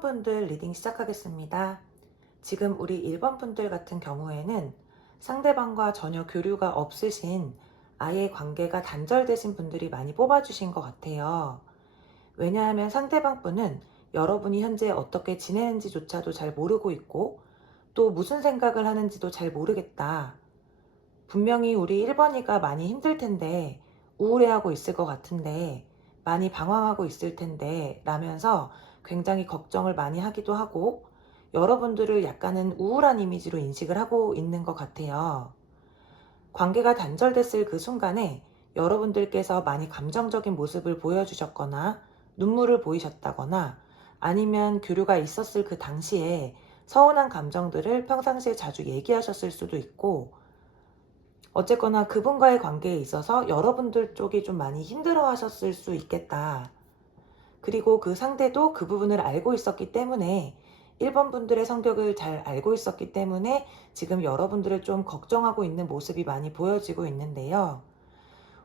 1번 분들 리딩 시작하겠습니다. 지금 우리 1번 분들 같은 경우에는 상대방과 전혀 교류가 없으신, 아예 관계가 단절되신 분들이 많이 뽑아주신 것 같아요. 왜냐하면 상대방 분은 여러분이 현재 어떻게 지내는지조차도 잘 모르고 있고, 또 무슨 생각을 하는지도 잘 모르겠다. 분명히 우리 1번이가 많이 힘들 텐데, 우울해하고 있을 것 같은데, 많이 방황하고 있을 텐데 라면서 굉장히 걱정을 많이 하기도 하고, 여러분들을 약간은 우울한 이미지로 인식을 하고 있는 것 같아요. 관계가 단절됐을 그 순간에 여러분들께서 많이 감정적인 모습을 보여주셨거나 눈물을 보이셨다거나, 아니면 교류가 있었을 그 당시에 서운한 감정들을 평상시에 자주 얘기하셨을 수도 있고, 어쨌거나 그분과의 관계에 있어서 여러분들 쪽이 좀 많이 힘들어 하셨을 수 있겠다. 그리고 그 상대도 그 부분을 알고 있었기 때문에, 1번 분들의 성격을 잘 알고 있었기 때문에 지금 여러분들을 좀 걱정하고 있는 모습이 많이 보여지고 있는데요.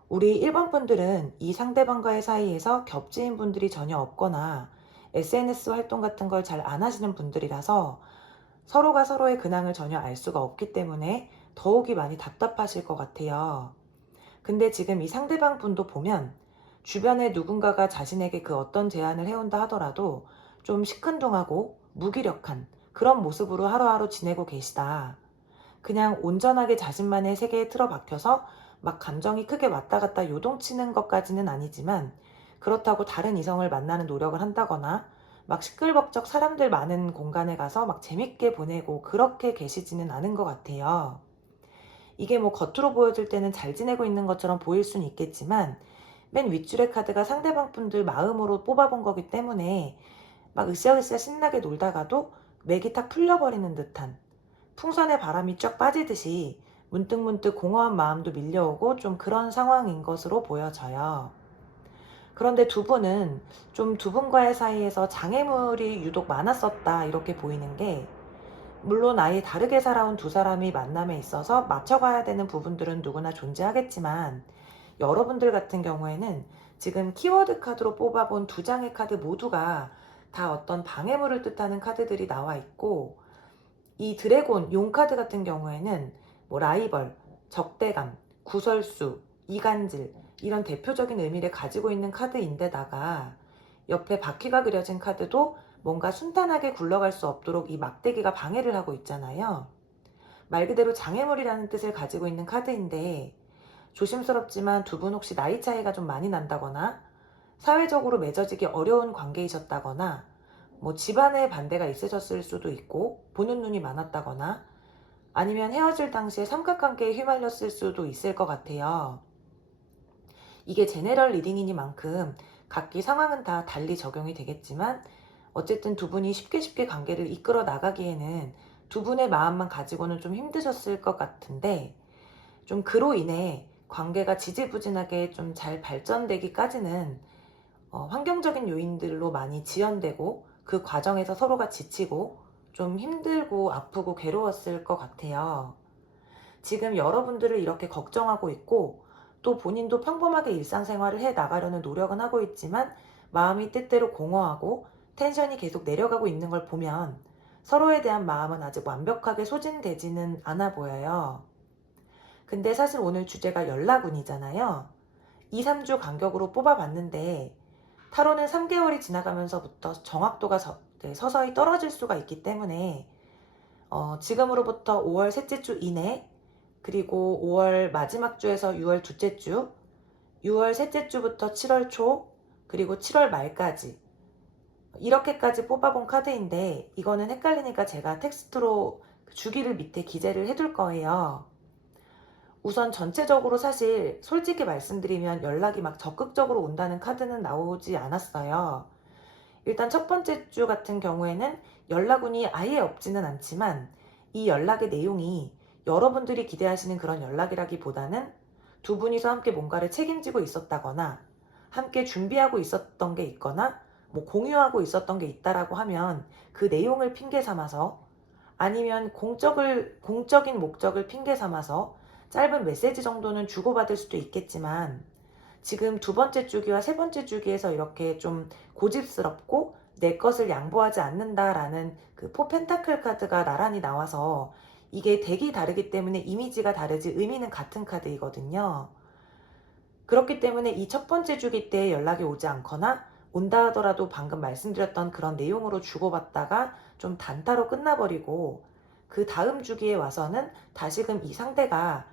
우리 1번 분들은 이 상대방과의 사이에서 겹치인 분들이 전혀 없거나 SNS 활동 같은 걸 잘 안 하시는 분들이라서 서로가 서로의 근황을 전혀 알 수가 없기 때문에 더욱이 많이 답답하실 것 같아요. 근데 지금 이 상대방 분도 보면 주변에 누군가가 자신에게 그 어떤 제안을 해온다 하더라도 좀 시큰둥하고 무기력한 그런 모습으로 하루하루 지내고 계시다. 그냥 온전하게 자신만의 세계에 틀어박혀서 막 감정이 크게 왔다 갔다 요동치는 것까지는 아니지만, 그렇다고 다른 이성을 만나는 노력을 한다거나 막 시끌벅적 사람들 많은 공간에 가서 막 재밌게 보내고 그렇게 계시지는 않은 것 같아요. 이게 뭐 겉으로 보여줄 때는 잘 지내고 있는 것처럼 보일 수는 있겠지만, 맨 윗줄의 카드가 상대방 분들 마음으로 뽑아본 거기 때문에 막 으쌰으쌰 신나게 놀다가도 맥이 탁 풀려버리는 듯한, 풍선에 바람이 쫙 빠지듯이 문득문득 공허한 마음도 밀려오고 좀 그런 상황인 것으로 보여져요. 그런데 두 분은 좀 두 분과의 사이에서 장애물이 유독 많았었다 이렇게 보이는 게, 물론 아예 다르게 살아온 두 사람이 만남에 있어서 맞춰가야 되는 부분들은 누구나 존재하겠지만, 여러분들 같은 경우에는 지금 키워드 카드로 뽑아본 두 장의 카드 모두가 다 어떤 방해물을 뜻하는 카드들이 나와 있고, 이 드래곤 용 카드 같은 경우에는 뭐 라이벌, 적대감, 구설수, 이간질, 이런 대표적인 의미를 가지고 있는 카드인데다가, 옆에 바퀴가 그려진 카드도 뭔가 순탄하게 굴러갈 수 없도록 이 막대기가 방해를 하고 있잖아요. 말 그대로 장애물이라는 뜻을 가지고 있는 카드인데, 조심스럽지만 두 분 혹시 나이 차이가 좀 많이 난다거나, 사회적으로 맺어지기 어려운 관계이셨다거나, 뭐 집안에 반대가 있으셨을 수도 있고 보는 눈이 많았다거나, 아니면 헤어질 당시에 삼각관계에 휘말렸을 수도 있을 것 같아요. 이게 제네럴 리딩이니만큼 각기 상황은 다 달리 적용이 되겠지만, 어쨌든 두 분이 쉽게 관계를 이끌어 나가기에는 두 분의 마음만 가지고는 좀 힘드셨을 것 같은데, 좀 그로 인해 관계가 지지부진하게 좀 잘 발전되기까지는 환경적인 요인들로 많이 지연되고, 그 과정에서 서로가 지치고 좀 힘들고 아프고 괴로웠을 것 같아요. 지금 여러분들을 이렇게 걱정하고 있고, 또 본인도 평범하게 일상생활을 해 나가려는 노력은 하고 있지만 마음이 때때로 공허하고 텐션이 계속 내려가고 있는 걸 보면 서로에 대한 마음은 아직 완벽하게 소진되지는 않아 보여요. 근데 사실 오늘 주제가 연락운이잖아요. 2, 3주 간격으로 뽑아봤는데, 타로는 3개월이 지나가면서부터 정확도가 서서히 떨어질 수가 있기 때문에 지금으로부터 5월 셋째 주 이내, 그리고 5월 마지막 주에서 6월 둘째 주, 6월 셋째 주부터 7월 초, 그리고 7월 말까지 이렇게까지 뽑아본 카드인데, 이거는 헷갈리니까 제가 텍스트로 주기를 밑에 기재를 해둘 거예요. 우선 전체적으로 사실 솔직히 말씀드리면 연락이 막 적극적으로 온다는 카드는 나오지 않았어요. 일단 첫 번째 주 같은 경우에는 연락운이 아예 없지는 않지만, 이 연락의 내용이 여러분들이 기대하시는 그런 연락이라기보다는 두 분이서 함께 뭔가를 책임지고 있었다거나, 함께 준비하고 있었던 게 있거나, 뭐 공유하고 있었던 게 있다라고 하면 그 내용을 핑계 삼아서, 아니면 공적인 목적을 핑계 삼아서 짧은 메시지 정도는 주고받을 수도 있겠지만, 지금 두 번째 주기와 세 번째 주기에서 이렇게 좀 고집스럽고 내 것을 양보하지 않는다라는 그 포펜타클 카드가 나란히 나와서 이게 덱이 다르기 때문에 이미지가 다르지 의미는 같은 카드이거든요. 그렇기 때문에 이 첫 번째 주기 때 연락이 오지 않거나 온다 하더라도 방금 말씀드렸던 그런 내용으로 주고받다가 좀 단타로 끝나버리고, 그 다음 주기에 와서는 다시금 이 상대가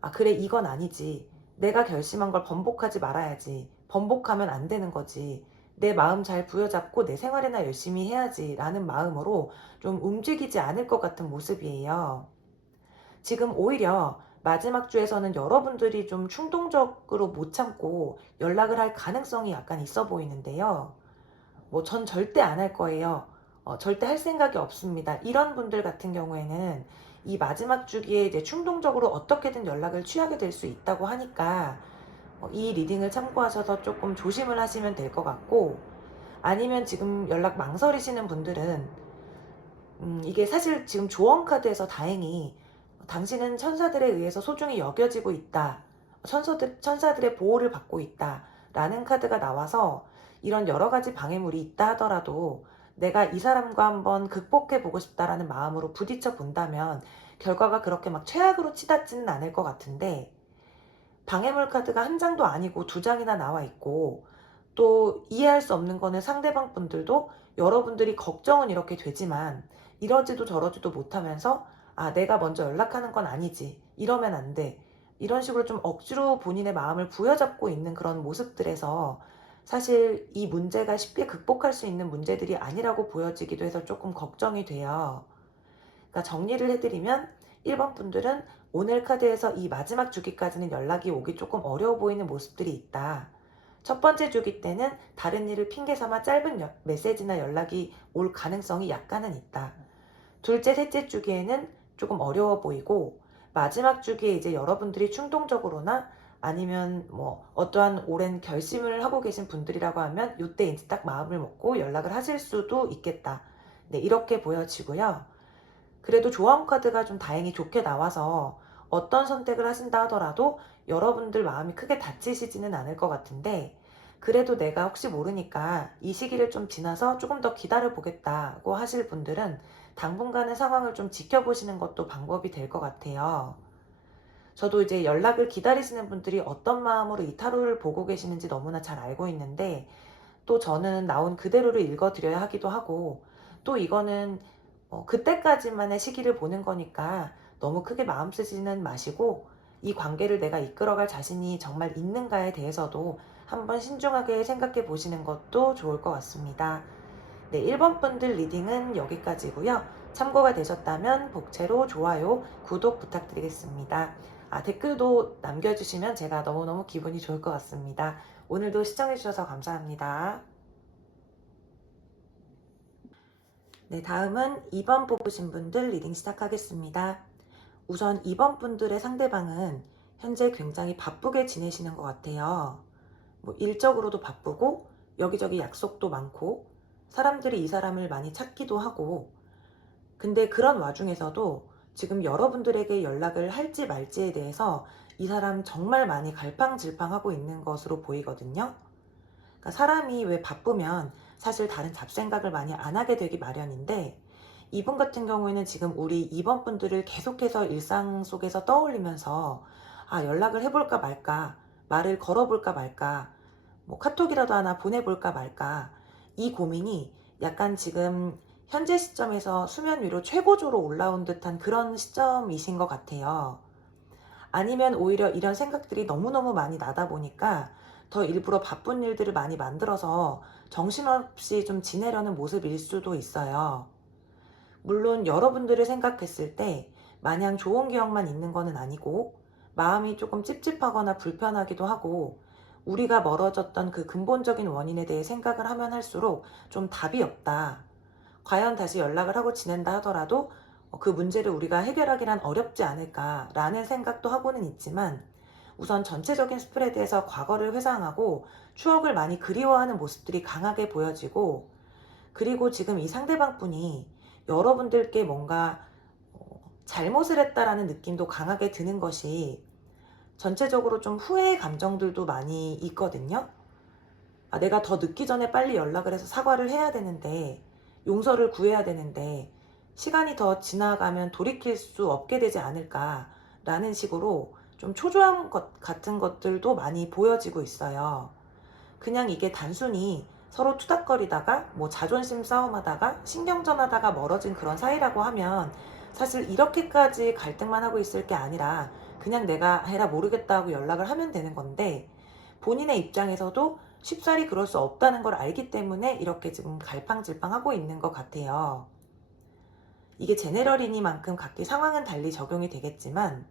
아 그래 이건 아니지, 내가 결심한 걸 번복하지 말아야지, 번복하면 안 되는 거지, 내 마음 잘 부여잡고 내 생활이나 열심히 해야지 라는 마음으로 좀 움직이지 않을 것 같은 모습이에요. 지금 오히려 마지막 주에서는 여러분들이 좀 충동적으로 못 참고 연락을 할 가능성이 약간 있어 보이는데요. 뭐 전 절대 안 할 거예요. 절대 할 생각이 없습니다. 이런 분들 같은 경우에는 이 마지막 주기에 이제 충동적으로 어떻게든 연락을 취하게 될 수 있다고 하니까 이 리딩을 참고하셔서 조금 조심을 하시면 될 것 같고, 아니면 지금 연락 망설이시는 분들은 이게 사실 지금 조언 카드에서 다행히 당신은 천사들에 의해서 소중히 여겨지고 있다, 천사들의 보호를 받고 있다 라는 카드가 나와서 이런 여러 가지 방해물이 있다 하더라도 내가 이 사람과 한번 극복해 보고 싶다라는 마음으로 부딪혀 본다면 결과가 그렇게 막 최악으로 치닫지는 않을 것 같은데, 방해물 카드가 한 장도 아니고 두 장이나 나와 있고, 또 이해할 수 없는 거는 상대방 분들도 여러분들이 걱정은 이렇게 되지만 이러지도 저러지도 못하면서 아 내가 먼저 연락하는 건 아니지, 이러면 안 돼, 이런 식으로 좀 억지로 본인의 마음을 부여잡고 있는 그런 모습들에서 사실 이 문제가 쉽게 극복할 수 있는 문제들이 아니라고 보여지기도 해서 조금 걱정이 돼요. 그러니까 정리를 해드리면 1번 분들은 오늘 카드에서 이 마지막 주기까지는 연락이 오기 조금 어려워 보이는 모습들이 있다. 첫 번째 주기 때는 다른 일을 핑계 삼아 짧은 메시지나 연락이 올 가능성이 약간은 있다. 둘째, 셋째 주기에는 조금 어려워 보이고, 마지막 주기에 이제 여러분들이 충동적으로나 아니면 뭐 어떠한 오랜 결심을 하고 계신 분들이라고 하면 이때 이제 딱 마음을 먹고 연락을 하실 수도 있겠다. 네, 이렇게 보여지고요. 그래도 조언 카드가 좀 다행히 좋게 나와서 어떤 선택을 하신다 하더라도 여러분들 마음이 크게 다치시지는 않을 것 같은데, 그래도 내가 혹시 모르니까 이 시기를 좀 지나서 조금 더 기다려 보겠다고 하실 분들은 당분간의 상황을 좀 지켜보시는 것도 방법이 될 것 같아요. 저도 이제 연락을 기다리시는 분들이 어떤 마음으로 이 타로를 보고 계시는지 너무나 잘 알고 있는데, 또 저는 나온 그대로를 읽어드려야 하기도 하고, 또 이거는 그때까지만의 시기를 보는 거니까 너무 크게 마음 쓰지는 마시고, 이 관계를 내가 이끌어갈 자신이 정말 있는가에 대해서도 한번 신중하게 생각해 보시는 것도 좋을 것 같습니다. 네, 1번 분들 리딩은 여기까지고요. 참고가 되셨다면 복채로 좋아요, 구독 부탁드리겠습니다. 댓글도 남겨주시면 제가 너무너무 기분이 좋을 것 같습니다. 오늘도 시청해주셔서 감사합니다. 네, 다음은 2번 뽑으신 분들 리딩 시작하겠습니다. 우선 2번 분들의 상대방은 현재 굉장히 바쁘게 지내시는 것 같아요. 뭐 일적으로도 바쁘고 여기저기 약속도 많고 사람들이 이 사람을 많이 찾기도 하고, 근데 그런 와중에서도 지금 여러분들에게 연락을 할지 말지에 대해서 이 사람 정말 많이 갈팡질팡하고 있는 것으로 보이거든요. 그러니까 사람이 왜 바쁘면 사실 다른 잡생각을 많이 안 하게 되기 마련인데, 이분 같은 경우에는 지금 우리 2번 분들을 계속해서 일상 속에서 떠올리면서 아 연락을 해볼까 말까, 말을 걸어볼까 말까, 뭐 카톡이라도 하나 보내볼까 말까, 이 고민이 약간 지금 현재 시점에서 수면 위로 최고조로 올라온 듯한 그런 시점이신 것 같아요. 아니면 오히려 이런 생각들이 너무너무 많이 나다 보니까 더 일부러 바쁜 일들을 많이 만들어서 정신없이 좀 지내려는 모습일 수도 있어요. 물론 여러분들을 생각했을 때 마냥 좋은 기억만 있는 거는 아니고 마음이 조금 찝찝하거나 불편하기도 하고, 우리가 멀어졌던 그 근본적인 원인에 대해 생각을 하면 할수록 좀 답이 없다. 과연 다시 연락을 하고 지낸다 하더라도 그 문제를 우리가 해결하기란 어렵지 않을까라는 생각도 하고는 있지만, 우선 전체적인 스프레드에서 과거를 회상하고 추억을 많이 그리워하는 모습들이 강하게 보여지고, 그리고 지금 이 상대방 분이 여러분들께 뭔가 잘못을 했다라는 느낌도 강하게 드는 것이 전체적으로 좀 후회의 감정들도 많이 있거든요. 내가 더 늦기 전에 빨리 연락을 해서 사과를 해야 되는데, 용서를 구해야 되는데, 시간이 더 지나가면 돌이킬 수 없게 되지 않을까라는 식으로 좀 초조함 같은 것들도 많이 보여지고 있어요. 그냥 이게 단순히 서로 투닥거리다가 뭐 자존심 싸움하다가 신경전하다가 멀어진 그런 사이라고 하면 사실 이렇게까지 갈등만 하고 있을 게 아니라 그냥 내가 해라 모르겠다 하고 연락을 하면 되는 건데, 본인의 입장에서도 쉽사리 그럴 수 없다는 걸 알기 때문에 이렇게 지금 갈팡질팡하고 있는 것 같아요. 이게 제네럴이니만큼 각기 상황은 달리 적용이 되겠지만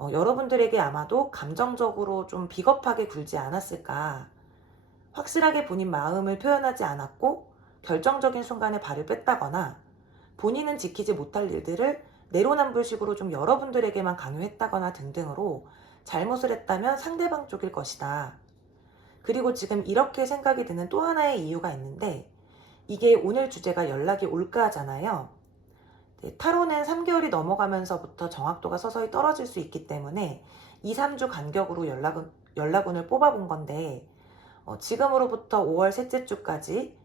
여러분들에게 아마도 감정적으로 좀 비겁하게 굴지 않았을까. 확실하게 본인 마음을 표현하지 않았고 결정적인 순간에 발을 뺐다거나 본인은 지키지 못할 일들을 내로남불식으로 좀 여러분들에게만 강요했다거나 등등으로 잘못을 했다면 상대방 쪽일 것이다. 그리고 지금 이렇게 생각이 드는 또 하나의 이유가 있는데, 이게 오늘 주제가 연락이 올까잖아요. 네, 타로는 3개월이 넘어가면서부터 정확도가 서서히 떨어질 수 있기 때문에 2, 3주 간격으로 연락운을 뽑아본 건데, 지금으로부터 5월 셋째 주까지,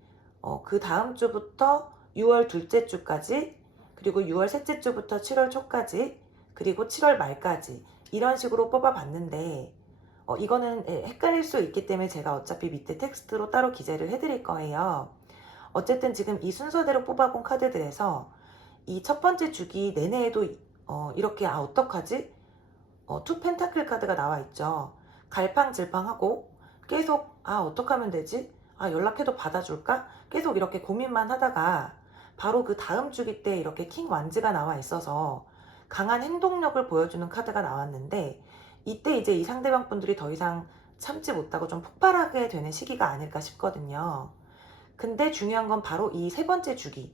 그 다음 주부터 6월 둘째 주까지, 그리고 6월 셋째 주부터 7월 초까지, 그리고 7월 말까지 이런 식으로 뽑아봤는데, 이거는 헷갈릴 수 있기 때문에 제가 어차피 밑에 텍스트로 따로 기재를 해드릴 거예요. 어쨌든 지금 이 순서대로 뽑아본 카드들에서 이 첫 번째 주기 내내에도 이렇게 어떡하지? 투 펜타클 카드가 나와 있죠. 갈팡질팡하고 계속 어떡하면 되지? 연락해도 받아줄까? 계속 이렇게 고민만 하다가 바로 그 다음 주기 때 이렇게 킹 완즈가 나와 있어서 강한 행동력을 보여주는 카드가 나왔는데, 이때 이제 이 상대방 분들이 더 이상 참지 못하고 좀 폭발하게 되는 시기가 아닐까 싶거든요. 근데 중요한 건 바로 이 세 번째 주기,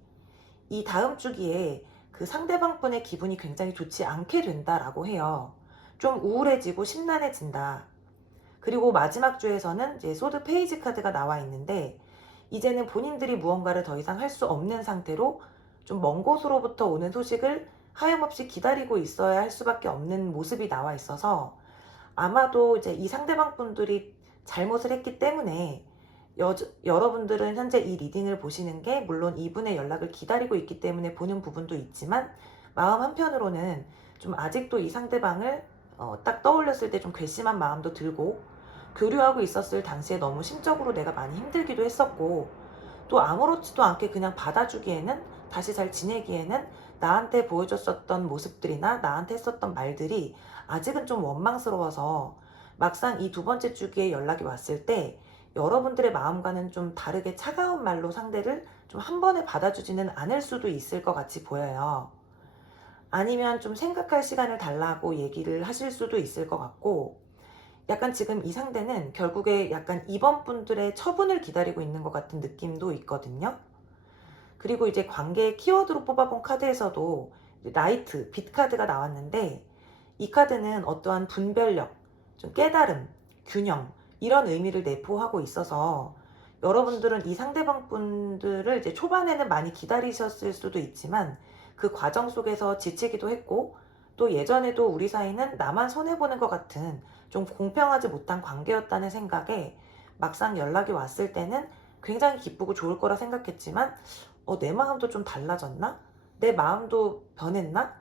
이 다음 주기에 그 상대방 분의 기분이 굉장히 좋지 않게 된다라고 해요. 좀 우울해지고 심란해진다. 그리고 마지막 주에서는 이제 소드 페이지 카드가 나와 있는데, 이제는 본인들이 무언가를 더 이상 할 수 없는 상태로 좀 먼 곳으로부터 오는 소식을 하염없이 기다리고 있어야 할 수밖에 없는 모습이 나와 있어서, 아마도 이제 이 상대방 분들이 잘못을 했기 때문에 여러분들은 현재 이 리딩을 보시는 게 물론 이분의 연락을 기다리고 있기 때문에 보는 부분도 있지만, 마음 한편으로는 좀 아직도 이 상대방을 딱 떠올렸을 때 좀 괘씸한 마음도 들고, 교류하고 있었을 당시에 너무 심적으로 내가 많이 힘들기도 했었고, 또 아무렇지도 않게 그냥 받아주기에는, 다시 잘 지내기에는 나한테 보여줬었던 모습들이나 나한테 했었던 말들이 아직은 좀 원망스러워서 막상 이 두 번째 주기에 연락이 왔을 때 여러분들의 마음과는 좀 다르게 차가운 말로 상대를 좀 한 번에 받아주지는 않을 수도 있을 것 같이 보여요. 아니면 좀 생각할 시간을 달라고 얘기를 하실 수도 있을 것 같고, 약간 지금 이 상대는 결국에 약간 이번 분들의 처분을 기다리고 있는 것 같은 느낌도 있거든요. 그리고 이제 관계의 키워드로 뽑아본 카드에서도 라이트, 빛 카드가 나왔는데, 이 카드는 어떠한 분별력, 좀 깨달음, 균형 이런 의미를 내포하고 있어서 여러분들은 이 상대방 분들을 이제 초반에는 많이 기다리셨을 수도 있지만 그 과정 속에서 지치기도 했고, 또 예전에도 우리 사이는 나만 손해보는 것 같은 좀 공평하지 못한 관계였다는 생각에 막상 연락이 왔을 때는 굉장히 기쁘고 좋을 거라 생각했지만, 내 마음도 좀 달라졌나? 내 마음도 변했나?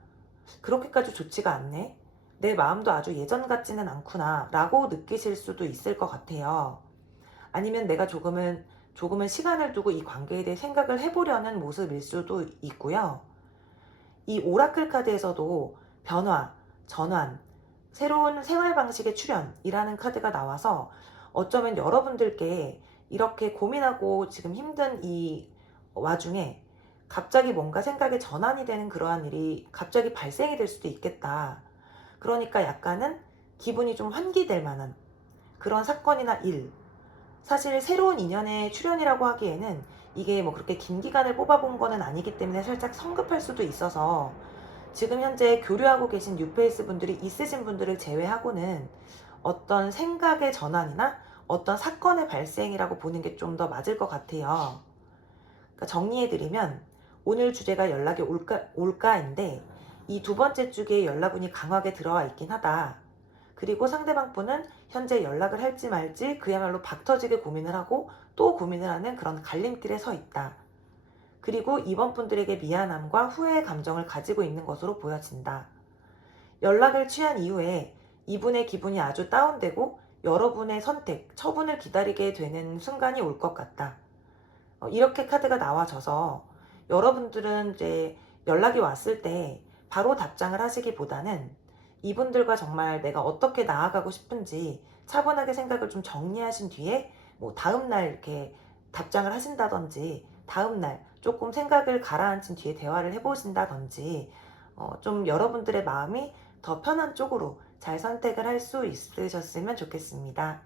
그렇게까지 좋지가 않네. 내 마음도 아주 예전 같지는 않구나 라고 느끼실 수도 있을 것 같아요. 아니면 내가 조금은 시간을 두고 이 관계에 대해 생각을 해보려는 모습일 수도 있고요. 이 오라클 카드에서도 변화, 전환, 새로운 생활 방식의 출현이라는 카드가 나와서 어쩌면 여러분들께 이렇게 고민하고 지금 힘든 이 와중에 갑자기 뭔가 생각의 전환이 되는 그러한 일이 갑자기 발생이 될 수도 있겠다. 그러니까 약간은 기분이 좀 환기될 만한 그런 사건이나 일, 사실 새로운 인연의 출현이라고 하기에는 이게 뭐 그렇게 긴 기간을 뽑아본 거는 아니기 때문에 살짝 성급할 수도 있어서, 지금 현재 교류하고 계신 뉴페이스 분들이 있으신 분들을 제외하고는 어떤 생각의 전환이나 어떤 사건의 발생이라고 보는 게 좀 더 맞을 것 같아요. 그러니까 정리해드리면, 오늘 주제가 연락이 올까인데 이 두 번째 주기에 연락운이 강하게 들어와 있긴 하다. 그리고 상대방 분은 현재 연락을 할지 말지 그야말로 박터지게 고민을 하고 또 고민을 하는 그런 갈림길에 서 있다. 그리고 이번 분들에게 미안함과 후회의 감정을 가지고 있는 것으로 보여진다. 연락을 취한 이후에 이분의 기분이 아주 다운되고 여러분의 선택, 처분을 기다리게 되는 순간이 올 것 같다. 이렇게 카드가 나와져서 여러분들은 이제 연락이 왔을 때 바로 답장을 하시기보다는 이분들과 정말 내가 어떻게 나아가고 싶은지 차분하게 생각을 좀 정리하신 뒤에 뭐 다음날 이렇게 답장을 하신다든지 다음날 조금 생각을 가라앉힌 뒤에 대화를 해보신다든지 좀 여러분들의 마음이 더 편한 쪽으로 잘 선택을 할 수 있으셨으면 좋겠습니다.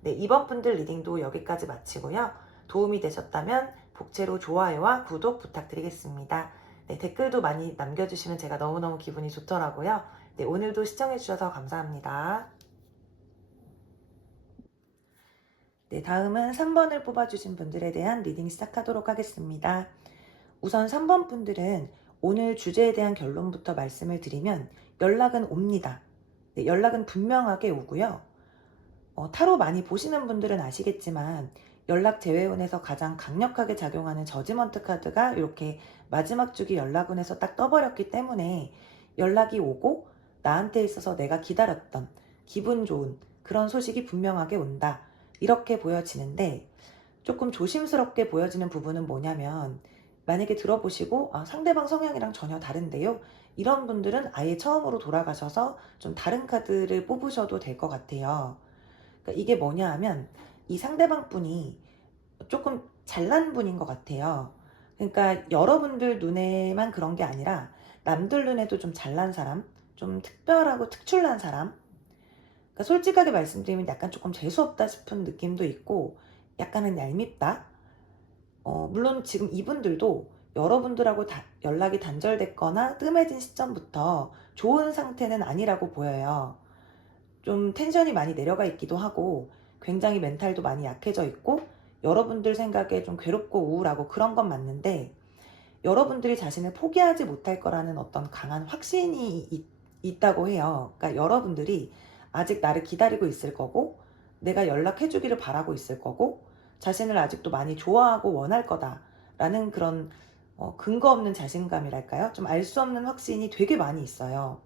네, 이번 분들 리딩도 여기까지 마치고요. 도움이 되셨다면 복채로 좋아요와 구독 부탁드리겠습니다. 네, 댓글도 많이 남겨주시면 제가 너무너무 기분이 좋더라고요. 네, 오늘도 시청해주셔서 감사합니다. 네, 다음은 3번을 뽑아주신 분들에 대한 리딩 시작하도록 하겠습니다. 우선 3번 분들은 오늘 주제에 대한 결론부터 말씀을 드리면 연락은 옵니다. 네, 연락은 분명하게 오고요. 타로 많이 보시는 분들은 아시겠지만 연락 제외운에서 가장 강력하게 작용하는 저지먼트 카드가 이렇게 마지막 주기 연락운에서 딱 떠버렸기 때문에 연락이 오고 나한테 있어서 내가 기다렸던 기분 좋은 그런 소식이 분명하게 온다. 이렇게 보여지는데 조금 조심스럽게 보여지는 부분은 뭐냐면 만약에 들어보시고 상대방 성향이랑 전혀 다른데요. 이런 분들은 아예 처음으로 돌아가셔서 좀 다른 카드를 뽑으셔도 될 것 같아요. 그러니까 이게 뭐냐 하면 이 상대방 분이 조금 잘난 분인 것 같아요. 그러니까 여러분들 눈에만 그런 게 아니라 남들 눈에도 좀 잘난 사람, 좀 특별하고 특출난 사람. 그러니까 솔직하게 말씀드리면 약간 조금 재수없다 싶은 느낌도 있고 약간은 얄밉다. 물론 지금 이분들도 여러분들하고 연락이 단절됐거나 뜸해진 시점부터 좋은 상태는 아니라고 보여요. 좀 텐션이 많이 내려가 있기도 하고 굉장히 멘탈도 많이 약해져 있고 여러분들 생각에 좀 괴롭고 우울하고 그런 건 맞는데 여러분들이 자신을 포기하지 못할 거라는 어떤 강한 확신이 있다고 해요. 그러니까 여러분들이 아직 나를 기다리고 있을 거고 내가 연락해 주기를 바라고 있을 거고 자신을 아직도 많이 좋아하고 원할 거다라는 그런 근거 없는 자신감이랄까요? 좀 알 수 없는 확신이 되게 많이 있어요.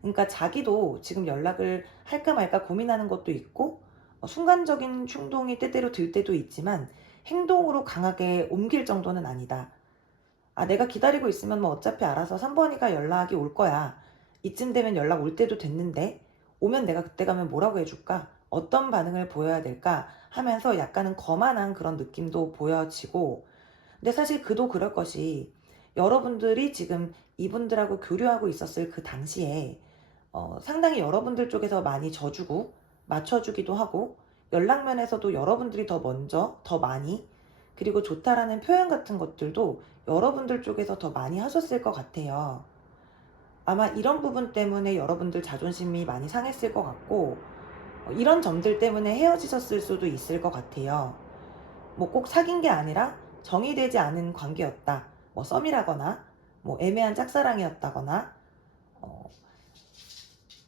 그러니까 자기도 지금 연락을 할까 말까 고민하는 것도 있고 순간적인 충동이 때때로 들 때도 있지만 행동으로 강하게 옮길 정도는 아니다. 내가 기다리고 있으면 뭐 어차피 알아서 3번이가 연락이 올 거야. 이쯤 되면 연락 올 때도 됐는데 오면 내가 그때 가면 뭐라고 해줄까? 어떤 반응을 보여야 될까? 하면서 약간은 거만한 그런 느낌도 보여지고 근데 사실 그도 그럴 것이 여러분들이 지금 이분들하고 교류하고 있었을 그 당시에 상당히 여러분들 쪽에서 많이 져주고 맞춰주기도 하고 연락면에서도 여러분들이 더 먼저 더 많이 그리고 좋다라는 표현 같은 것들도 여러분들 쪽에서 더 많이 하셨을 것 같아요. 아마 이런 부분 때문에 여러분들 자존심이 많이 상했을 것 같고 이런 점들 때문에 헤어지셨을 수도 있을 것 같아요. 뭐 꼭 사귄 게 아니라 정의되지 않은 관계였다. 뭐 썸이라거나 뭐 애매한 짝사랑이었다거나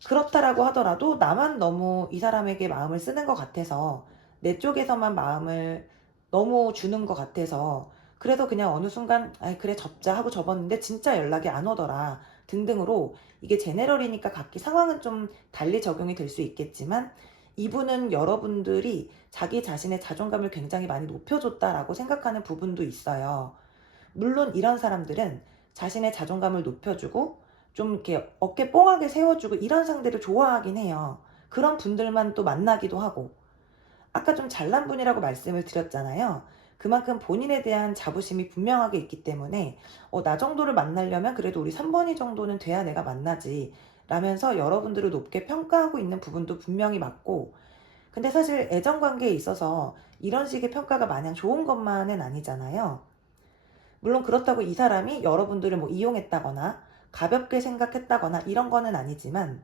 그렇다라고 하더라도 나만 너무 이 사람에게 마음을 쓰는 것 같아서 내 쪽에서만 마음을 너무 주는 것 같아서 그래서 그냥 어느 순간 아이 그래 접자 하고 접었는데 진짜 연락이 안 오더라 등등으로 이게 제네럴이니까 각기 상황은 좀 달리 적용이 될 수 있겠지만 이분은 여러분들이 자기 자신의 자존감을 굉장히 많이 높여줬다라고 생각하는 부분도 있어요. 물론 이런 사람들은 자신의 자존감을 높여주고 좀 이렇게 어깨 뽕하게 세워주고 이런 상대를 좋아하긴 해요. 그런 분들만 또 만나기도 하고 아까 좀 잘난 분이라고 말씀을 드렸잖아요. 그만큼 본인에 대한 자부심이 분명하게 있기 때문에 나 정도를 만나려면 그래도 우리 3번이 정도는 돼야 내가 만나지 라면서 여러분들을 높게 평가하고 있는 부분도 분명히 맞고 근데 사실 애정관계에 있어서 이런 식의 평가가 마냥 좋은 것만은 아니잖아요. 물론 그렇다고 이 사람이 여러분들을 뭐 이용했다거나 가볍게 생각했다거나 이런 거는 아니지만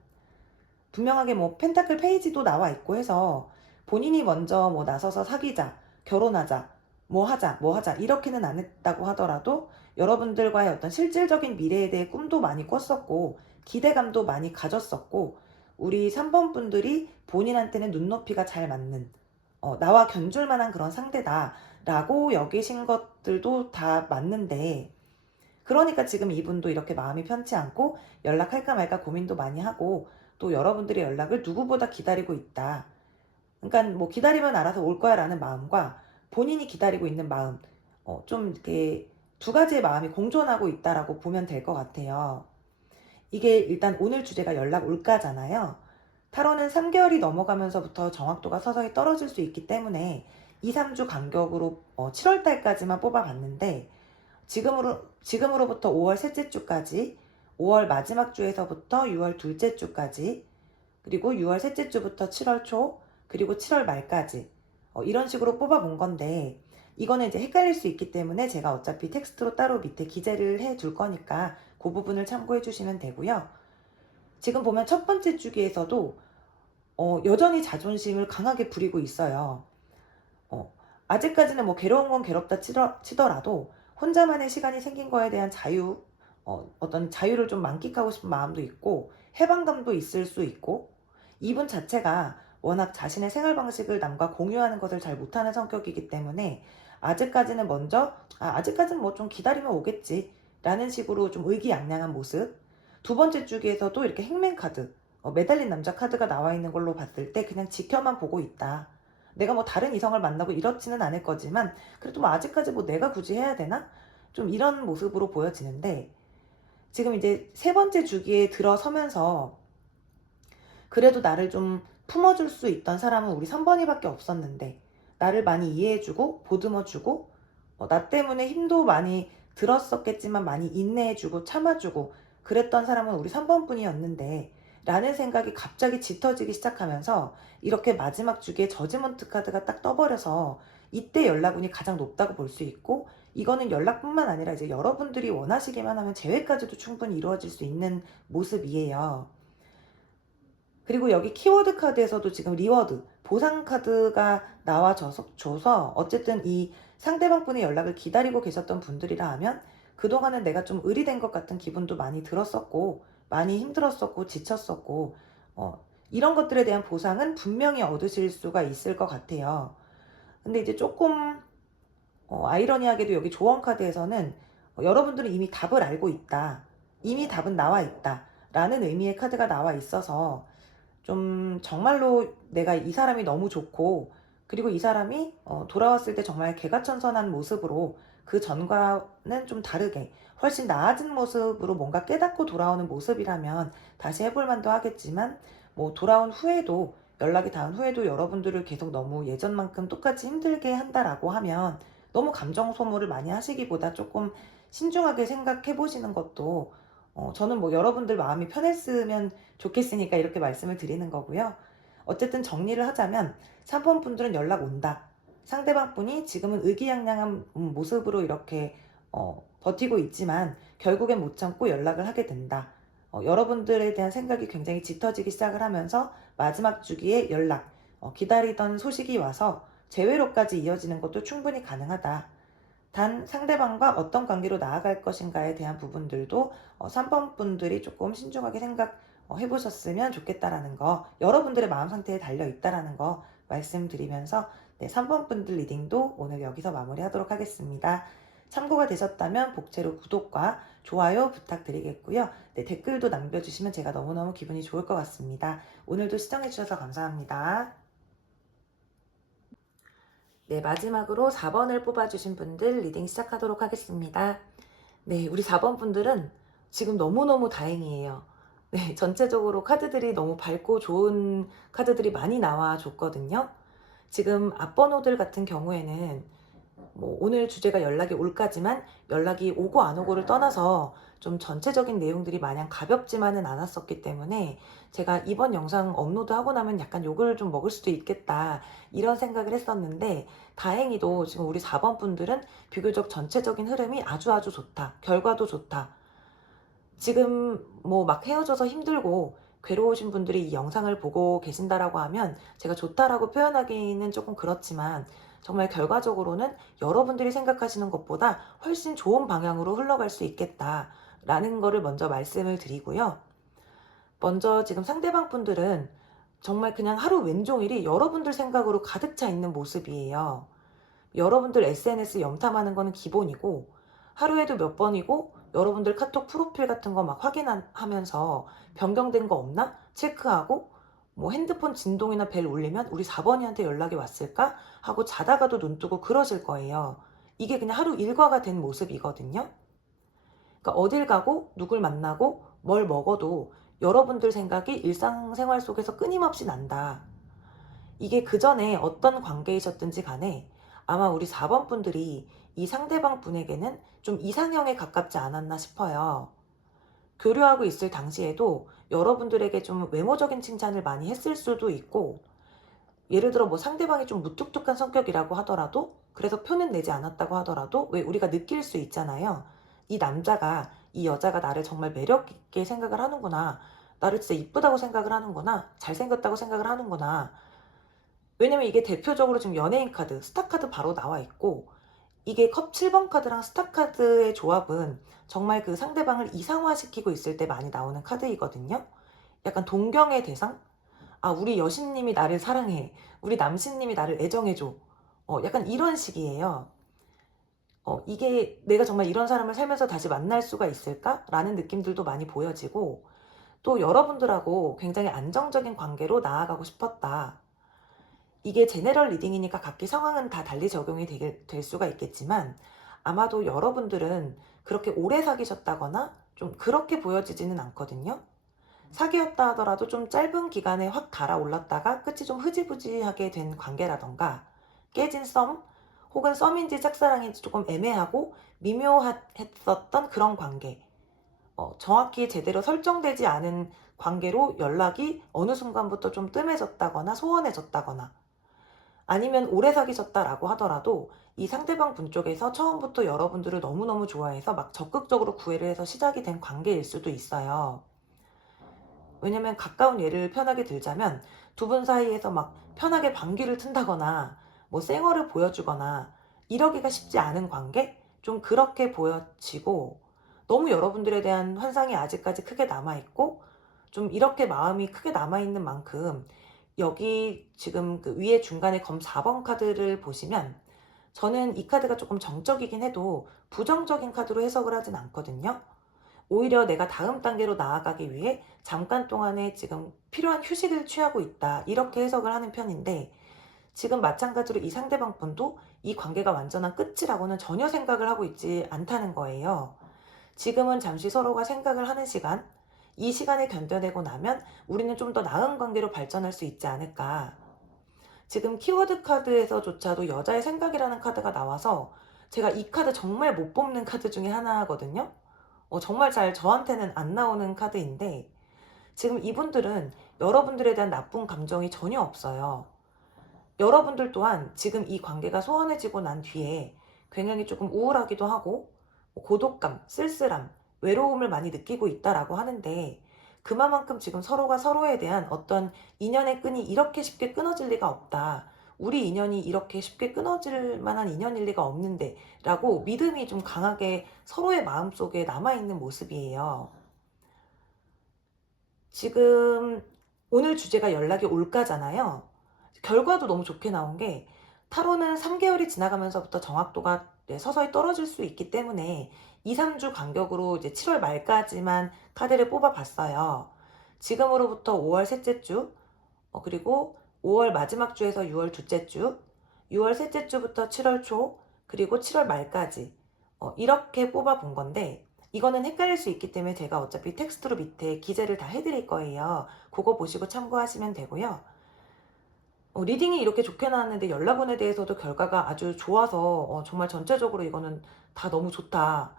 분명하게 뭐 펜타클 페이지도 나와 있고 해서 본인이 먼저 뭐 나서서 사귀자, 결혼하자, 뭐 하자 이렇게는 안 했다고 하더라도 여러분들과의 어떤 실질적인 미래에 대해 꿈도 많이 꿨었고 기대감도 많이 가졌었고 우리 3번 분들이 본인한테는 눈높이가 잘 맞는, 나와 견줄 만한 그런 상대다라고 여기신 것들도 다 맞는데, 그러니까 지금 이분도 이렇게 마음이 편치 않고 연락할까 말까 고민도 많이 하고 또 여러분들의 연락을 누구보다 기다리고 있다. 그러니까 뭐 기다리면 알아서 올 거야라는 마음과 본인이 기다리고 있는 마음, 좀 이렇게 두 가지의 마음이 공존하고 있다라고 보면 될 것 같아요. 이게 일단 오늘 주제가 연락 올까잖아요. 타로는 3개월이 넘어가면서부터 정확도가 서서히 떨어질 수 있기 때문에 2, 3주 간격으로 7월 달까지만 뽑아봤는데, 지금으로부터 5월 셋째 주까지, 5월 마지막 주에서부터 6월 둘째 주까지, 그리고 6월 셋째 주부터 7월 초, 그리고 7월 말까지 이런 식으로 뽑아본 건데, 이거는 이제 헷갈릴 수 있기 때문에 제가 어차피 텍스트로 따로 밑에 기재를 해 둘 거니까 그 부분을 참고해 주시면 되고요. 지금 보면 첫 번째 주기에서도 여전히 자존심을 강하게 부리고 있어요. 어, 아직까지는 뭐 괴로운 건 괴롭다 치더라도 혼자만의 시간이 생긴 거에 대한 자유, 어떤 자유를 좀 만끽하고 싶은 마음도 있고 해방감도 있을 수 있고, 이분 자체가 워낙 자신의 생활 방식을 남과 공유하는 것을 잘 못하는 성격이기 때문에 아직까지는 아직까지는 뭐 좀 기다리면 오겠지 라는 식으로 좀 의기양양한 모습. 두 번째 주기에서도 이렇게 행맨 카드, 매달린 남자 카드가 나와 있는 걸로 봤을 때 그냥 지켜만 보고 있다. 내가 뭐 다른 이성을 만나고 이렇지는 않을 거지만 그래도 뭐 아직까지 뭐 내가 굳이 해야 되나? 좀 이런 모습으로 보여지는데, 지금 이제 세 번째 주기에 들어서면서 그래도 나를 좀 품어줄 수 있던 사람은 우리 3번이밖에 없었는데, 나를 많이 이해해주고 보듬어주고 나 때문에 힘도 많이 들었었겠지만 많이 인내해주고 참아주고 그랬던 사람은 우리 3번 뿐이었는데 라는 생각이 갑자기 짙어지기 시작하면서 이렇게 마지막 주기에 저지먼트 카드가 딱 떠버려서 이때 연락운이 가장 높다고 볼 수 있고, 이거는 연락뿐만 아니라 이제 여러분들이 원하시기만 하면 재회까지도 충분히 이루어질 수 있는 모습이에요. 그리고 여기 키워드 카드에서도 지금 리워드, 보상 카드가 나와줘서 어쨌든 이 상대방 분의 연락을 기다리고 계셨던 분들이라 하면 그동안은 내가 좀 의리된 것 같은 기분도 많이 들었었고 많이 힘들었었고 지쳤었고 이런 것들에 대한 보상은 분명히 얻으실 수가 있을 것 같아요. 근데 이제 조금 아이러니하게도 여기 조언 카드에서는 여러분들은 이미 답을 알고 있다. 이미 답은 나와 있다. 라는 의미의 카드가 나와 있어서 좀 정말로 내가 이 사람이 너무 좋고, 그리고 이 사람이 돌아왔을 때 정말 개가천선한 모습으로 그 전과는 좀 다르게 훨씬 나아진 모습으로 뭔가 깨닫고 돌아오는 모습이라면 다시 해볼 만도 하겠지만, 뭐 돌아온 후에도 연락이 닿은 후에도 여러분들을 계속 너무 예전만큼 똑같이 힘들게 한다라고 하면 너무 감정 소모를 많이 하시기보다 조금 신중하게 생각해 보시는 것도, 저는 뭐 여러분들 마음이 편했으면 좋겠으니까 이렇게 말씀을 드리는 거고요. 어쨌든 정리를 하자면 3번 분들은 연락 온다. 상대방 분이 지금은 의기양양한 모습으로 이렇게 버티고 있지만 결국엔 못 참고 연락을 하게 된다. 여러분들에 대한 생각이 굉장히 짙어지기 시작을 하면서 마지막 주기에 연락, 기다리던 소식이 와서 재회로까지 이어지는 것도 충분히 가능하다. 단 상대방과 어떤 관계로 나아갈 것인가에 대한 부분들도 3번 분들이 조금 신중하게 생각해 보셨으면 좋겠다라는 거, 여러분들의 마음 상태에 달려 있다라는 거 말씀드리면서, 네, 3번 분들 리딩도 오늘 여기서 마무리하도록 하겠습니다. 참고가 되셨다면 복채로 구독과 좋아요 부탁드리겠고요. 네, 댓글도 남겨주시면 제가 너무너무 기분이 좋을 것 같습니다. 오늘도 시청해주셔서 감사합니다. 네, 마지막으로 4번을 뽑아주신 분들 리딩 시작하도록 하겠습니다. 네, 우리 4번 분들은 지금 너무너무 다행이에요. 네, 전체적으로 카드들이 너무 밝고 좋은 카드들이 많이 나와줬거든요. 지금 앞번호들 같은 경우에는 뭐 오늘 주제가 연락이 올까지만 연락이 오고 안 오고를 떠나서 좀 전체적인 내용들이 마냥 가볍지만은 않았었기 때문에 제가 이번 영상 업로드하고 나면 약간 욕을 좀 먹을 수도 있겠다 이런 생각을 했었는데, 다행히도 지금 우리 4번 분들은 비교적 전체적인 흐름이 아주 좋다. 결과도 좋다. 지금 뭐 막 헤어져서 힘들고 괴로우신 분들이 이 영상을 보고 계신다라고 하면 제가 좋다라고 표현하기는 조금 그렇지만 정말 결과적으로는 여러분들이 생각하시는 것보다 훨씬 좋은 방향으로 흘러갈 수 있겠다라는 거를 먼저 말씀을 드리고요. 먼저 지금 상대방 분들은 정말 그냥 하루 왼종일이 여러분들 생각으로 가득 차 있는 모습이에요. 여러분들 SNS 염탐하는 거는 기본이고, 하루에도 몇 번이고 여러분들 카톡 프로필 같은 거 막 확인하면서 변경된 거 없나 체크하고, 뭐 핸드폰 진동이나 벨 울리면 우리 4번이한테 연락이 왔을까 하고 자다가도 눈 뜨고 그러실 거예요. 이게 그냥 하루 일과가 된 모습이거든요. 그러니까 어딜 가고 누굴 만나고 뭘 먹어도 여러분들 생각이 일상생활 속에서 끊임없이 난다. 이게 그전에 어떤 관계이셨든지 간에 아마 우리 4번 분들이 이 상대방 분에게는 좀 이상형에 가깝지 않았나 싶어요. 교류하고 있을 당시에도 여러분들에게 좀 외모적인 칭찬을 많이 했을 수도 있고, 예를 들어 뭐 상대방이 좀 무뚝뚝한 성격이라고 하더라도, 그래서 표는 내지 않았다고 하더라도 왜 우리가 느낄 수 있잖아요. 이 남자가, 이 여자가 나를 정말 매력 있게 생각을 하는구나. 나를 진짜 이쁘다고 생각을 하는구나. 잘생겼다고 생각을 하는구나. 왜냐면 이게 대표적으로 지금 연예인 카드, 스타 카드 바로 나와 있고, 이게 컵 7번 카드랑 스타 카드의 조합은 정말 그 상대방을 이상화시키고 있을 때 많이 나오는 카드이거든요. 약간 동경의 대상? 아, 우리 여신님이 나를 사랑해. 우리 남신님이 나를 애정해줘. 약간 이런 식이에요. 이게 내가 정말 이런 사람을 살면서 다시 만날 수가 있을까? 라는 느낌들도 많이 보여지고, 또 여러분들하고 굉장히 안정적인 관계로 나아가고 싶었다. 이게 제네럴 리딩이니까 각기 상황은 다 달리 적용이 될 수가 있겠지만, 아마도 여러분들은 그렇게 오래 사귀셨다거나 좀 그렇게 보여지지는 않거든요. 사귀었다 하더라도 좀 짧은 기간에 확 달아올랐다가 끝이 좀 흐지부지하게 된 관계라던가, 깨진 썸, 혹은 썸인지 짝사랑인지 조금 애매하고 미묘했었던 그런 관계, 정확히 제대로 설정되지 않은 관계로 연락이 어느 순간부터 좀 뜸해졌다거나 소원해졌다거나, 아니면 오래 사귀셨다라고 하더라도 이 상대방 분 쪽에서 처음부터 여러분들을 너무너무 좋아해서 막 적극적으로 구애를 해서 시작이 된 관계일 수도 있어요. 왜냐면 가까운 예를 편하게 들자면, 두 분 사이에서 막 편하게 방귀를 튼다거나 뭐 쌩얼을 보여주거나 이러기가 쉽지 않은 관계? 좀 그렇게 보여지고, 너무 여러분들에 대한 환상이 아직까지 크게 남아있고, 좀 이렇게 마음이 크게 남아있는 만큼, 여기 지금 그 위에 중간에 검 4번 카드를 보시면, 저는 이 카드가 조금 정적이긴 해도 부정적인 카드로 해석을 하진 않거든요. 오히려 내가 다음 단계로 나아가기 위해 잠깐 동안에 지금 필요한 휴식을 취하고 있다, 이렇게 해석을 하는 편인데, 지금 마찬가지로 이 상대방 분도 이 관계가 완전한 끝이라고는 전혀 생각을 하고 있지 않다는 거예요. 지금은 잠시 서로가 생각을 하는 시간, 이 시간을 견뎌내고 나면 우리는 좀 더 나은 관계로 발전할 수 있지 않을까. 지금 키워드 카드에서조차도 여자의 생각이라는 카드가 나와서, 제가 이 카드 정말 못 뽑는 카드 중에 하나거든요. 정말 잘 저한테는 안 나오는 카드인데, 지금 이분들은 여러분들에 대한 나쁜 감정이 전혀 없어요. 여러분들 또한 지금 이 관계가 소원해지고 난 뒤에 굉장히 조금 우울하기도 하고, 고독감, 쓸쓸함, 외로움을 많이 느끼고 있다라고 하는데, 그만큼 지금 서로가 서로에 대한 어떤 인연의 끈이 이렇게 쉽게 끊어질 리가 없다. 우리 인연이 이렇게 쉽게 끊어질 만한 인연일 리가 없는데 라고 믿음이 좀 강하게 서로의 마음속에 남아있는 모습이에요. 지금 오늘 주제가 연락이 올까잖아요. 결과도 너무 좋게 나온 게, 타로는 3개월이 지나가면서부터 정확도가 서서히 떨어질 수 있기 때문에 2, 3주 간격으로 이제 7월 말까지만 카드를 뽑아봤어요. 지금으로부터 5월 셋째 주, 그리고 5월 마지막 주에서 6월 둘째 주, 6월 셋째 주부터 7월 초, 그리고 7월 말까지 이렇게 뽑아본 건데, 이거는 헷갈릴 수 있기 때문에 제가 어차피 텍스트로 밑에 기재를 다 해드릴 거예요. 그거 보시고 참고하시면 되고요. 리딩이 이렇게 좋게 나왔는데 연락원에 대해서도 결과가 아주 좋아서 정말 전체적으로 이거는 다 너무 좋다.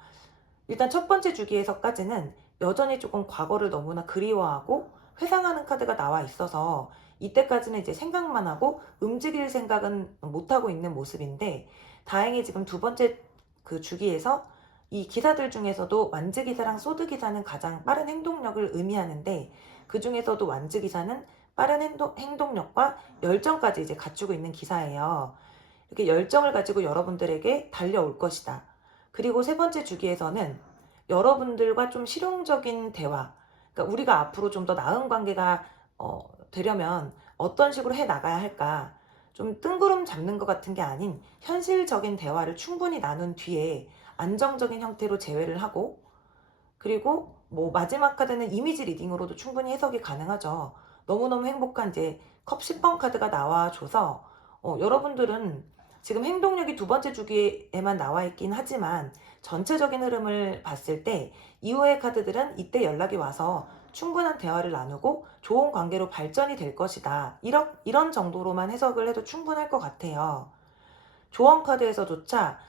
일단 첫 번째 주기에서까지는 여전히 조금 과거를 너무나 그리워하고 회상하는 카드가 나와 있어서, 이때까지는 이제 생각만 하고 움직일 생각은 못하고 있는 모습인데, 다행히 지금 두 번째 그 주기에서 이 기사들 중에서도 완즈 기사랑 소드 기사는 가장 빠른 행동력을 의미하는데, 그 중에서도 완즈 기사는 빠른 행동력과 열정까지 이제 갖추고 있는 기사예요. 이렇게 열정을 가지고 여러분들에게 달려올 것이다. 그리고 세 번째 주기에서는 여러분들과 좀 실용적인 대화, 그러니까 우리가 앞으로 좀 더 나은 관계가 되려면 어떤 식으로 해 나가야 할까? 좀 뜬구름 잡는 것 같은 게 아닌 현실적인 대화를 충분히 나눈 뒤에 안정적인 형태로 재회를 하고, 그리고 뭐 마지막 카드는 이미지 리딩으로도 충분히 해석이 가능하죠. 너무너무 행복한 이제 컵 10번 카드가 나와줘서 여러분들은 지금 행동력이 두 번째 주기에만 나와 있긴 하지만 전체적인 흐름을 봤을 때 이후의 카드들은 이때 연락이 와서 충분한 대화를 나누고 좋은 관계로 발전이 될 것이다. 이런 정도로만 해석을 해도 충분할 것 같아요. 조언 카드에서조차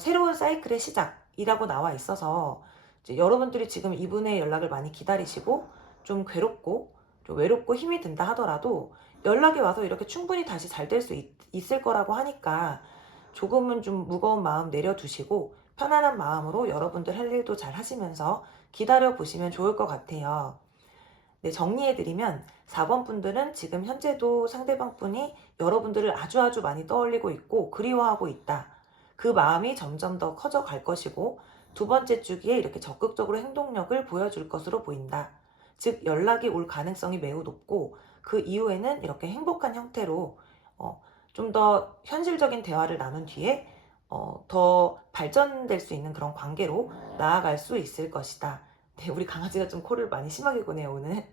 새로운 사이클의 시작이라고 나와 있어서 이제 여러분들이 지금 이분의 연락을 많이 기다리시고 좀 괴롭고 좀 외롭고 힘이 든다 하더라도 연락이 와서 이렇게 충분히 다시 잘 될 수 있을 거라고 하니까 조금은 좀 무거운 마음 내려두시고 편안한 마음으로 여러분들 할 일도 잘 하시면서 기다려 보시면 좋을 것 같아요. 네, 정리해드리면 4번 분들은 지금 현재도 상대방 분이 여러분들을 아주 많이 떠올리고 있고 그리워하고 있다. 그 마음이 점점 더 커져 갈 것이고 두 번째 주기에 이렇게 적극적으로 행동력을 보여줄 것으로 보인다. 즉 연락이 올 가능성이 매우 높고 그 이후에는 이렇게 행복한 형태로 좀 더 현실적인 대화를 나눈 뒤에 더 발전될 수 있는 그런 관계로 나아갈 수 있을 것이다. 네, 우리 강아지가 좀 코를 많이 심하게 고네요, 오늘.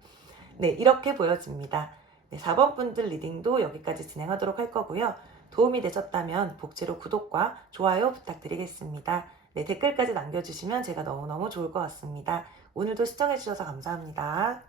네, 이렇게 보여집니다. 네, 4번 분들 리딩도 여기까지 진행하도록 할 거고요. 도움이 되셨다면 복지로 구독과 좋아요 부탁드리겠습니다. 네, 댓글까지 남겨주시면 제가 너무너무 좋을 것 같습니다. 오늘도 시청해주셔서 감사합니다.